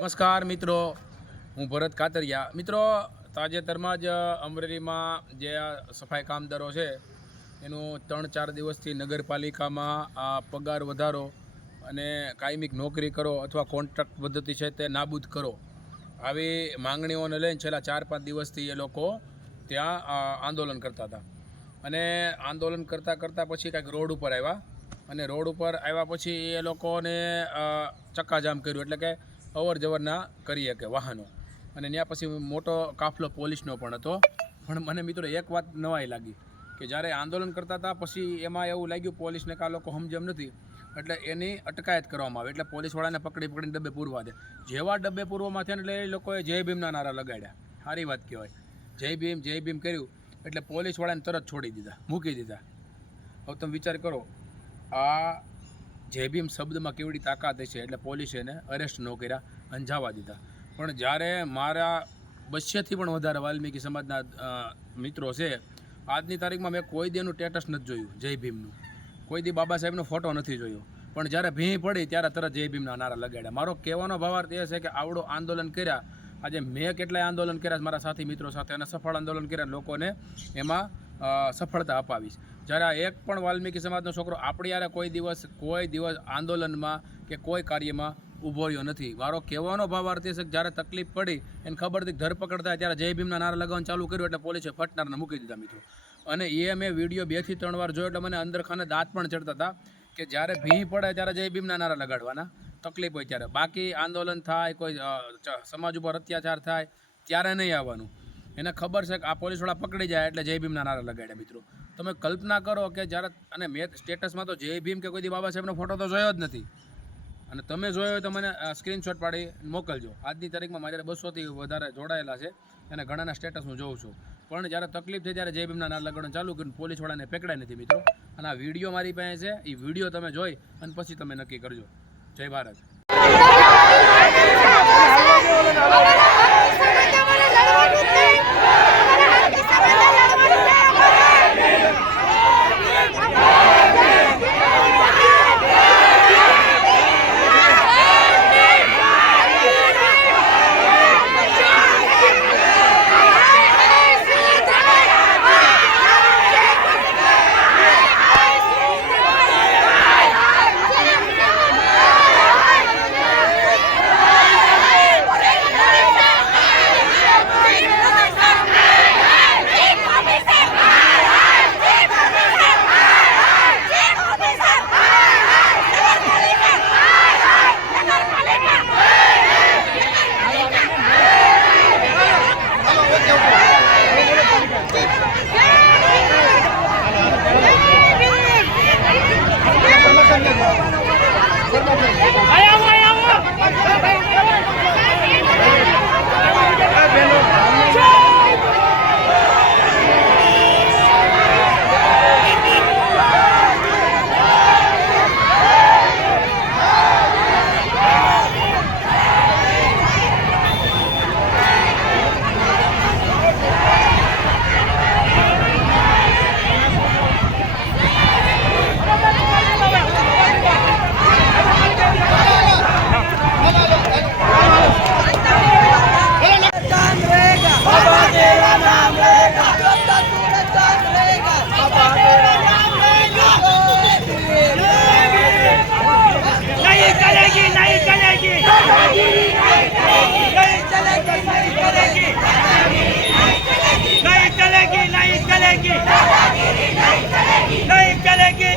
નમસ્કાર મિત્રો, હું ભરત કાતરિયા. મિત્રો, તાજેતરમાં જ અમરેલીમાં જે સફાઈ કામદારો છે એનું 3-4 દિવસથી નગરપાલિકામાં આ પગાર વધારો અને કાયમિક નોકરી કરો અથવા કોન્ટ્રાક્ટ પદ્ધતિ છે તે નાબૂદ કરો આવી માંગણીઓને લઈને છેલ્લા 4-5 દિવસથી એ લોકો ત્યાં આંદોલન કરતા હતા. અને આંદોલન કરતાં પછી કાંઈક રોડ ઉપર આવ્યા અને રોડ ઉપર આવ્યા પછી એ લોકોને ચક્કાજામ કર્યું, એટલે કે અવર જવર ના કરી શકે વાહનો. અને ત્યાં પછી મોટો કાફલો પોલીસનો પણ હતો. પણ મને મિત્રો એક વાત નવાઈ લાગી કે જ્યારે આંદોલન કરતા હતા પછી એમાં એવું લાગ્યું પોલીસને કે આ લોકો સમજમ નથી, એટલે એની અટકાયત કરવામાં આવે, એટલે પોલીસવાળાને પકડીને ડબ્બે પૂરવા દે. જેવા ડબ્બે પૂરવામાં થયા એટલે એ લોકોએ જય ભીમના નારા લગાડ્યા. સારી વાત કહેવાય. જય ભીમ કર્યું એટલે પોલીસવાળાને તરત છોડી દીધા, મૂકી દીધા. હવે તમે વિચાર કરો, આ જય ભીમ શબ્દમાં કેવડી તાકાત છે, એટલે પોલીસે એને અરેસ્ટ ન કર્યા, અંજાવા દીધા. પણ જ્યારે મારા 200થી પણ વધારે વાલ્મીકી સમાજના મિત્રો છે, આજની તારીખમાં મેં કોઈ દીનું સ્ટેટસ નથી જોયું જય ભીમનું, કોઈ દી બાબા સાહેબનો ફોટો નથી જોયો. પણ જ્યારે ભીં પડી ત્યારે તરત જય ભીમના નારા લગાડ્યા. મારો કહેવાનો ભાવાર્થ એ છે કે આવડો આંદોલન કર્યા, આજે મેં કેટલાય આંદોલન કર્યા મારા સાથી મિત્રો સાથે, અને સફળ આંદોલન કર્યા, લોકોને એમાં સફળતા અપાવીશ. જ્યારે આ એક પણ વાલ્મીકી સમાજનો છોકરો આપણી યારે કોઈ દિવસ આંદોલનમાં કે કોઈ કાર્યમાં ઊભો રહ્યો નથી. મારો કહેવાનો ભાવાર્થ એ છે કે જ્યારે તકલીફ પડી એને ખબર હતી ધરપકડ થાય ત્યારે જય ભીમના નારા લગાવવાનું ચાલુ કર્યું એટલે પોલીસે ફટનારને મૂકી દીધા મિત્રો. અને એ મેં વિડીયો 2 થી 3 વાર જોયો એટલે મને અંદર ખાને દાંત પણ ચડતા હતા કે જ્યારે ભીં પડે ત્યારે જય ભીમના નારા લગાડવાના, તકલીફ હોય ત્યારે. બાકી આંદોલન થાય, કોઈ સમાજ ઉપર અત્યાચાર થાય ત્યારે નહીં આવવાનું. એને ખબર છે કે આ પોલીસવાળા પકડી જાય એટલે જય ભીમના નારા લગાડ્યા. મિત્રો, તમે કલ્પના કરો કે જ્યારે, અને મેં સ્ટેટસમાં તો જય ભીમ કે કોઈ દી બાબા સાહેબનો ફોટો તો જોયો જ નથી, અને તમે જોયો હોય તો મને સ્ક્રીનશોટ પાડી મોકલજો. આજની તારીખમાં મારે 200થી વધારે જોડાયેલા છે અને ઘણાના સ્ટેટસ હું જોઉં છું. પણ જ્યારે તકલીફ થઈ ત્યારે જય ભીમના નારા લગાડવાનું ચાલુ કર્યું, પોલીસવાળાને પકડાય નથી મિત્રો. અને આ વિડીયો મારી પાસે છે, એ વિડીયો તમે જોઈ અને પછી તમે નક્કી કરજો. જય ભારત.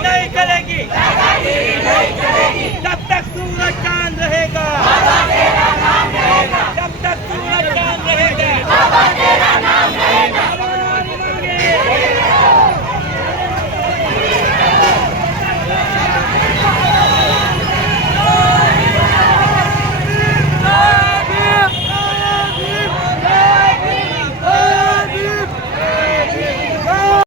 नहीं चलेगी जब तक सूरज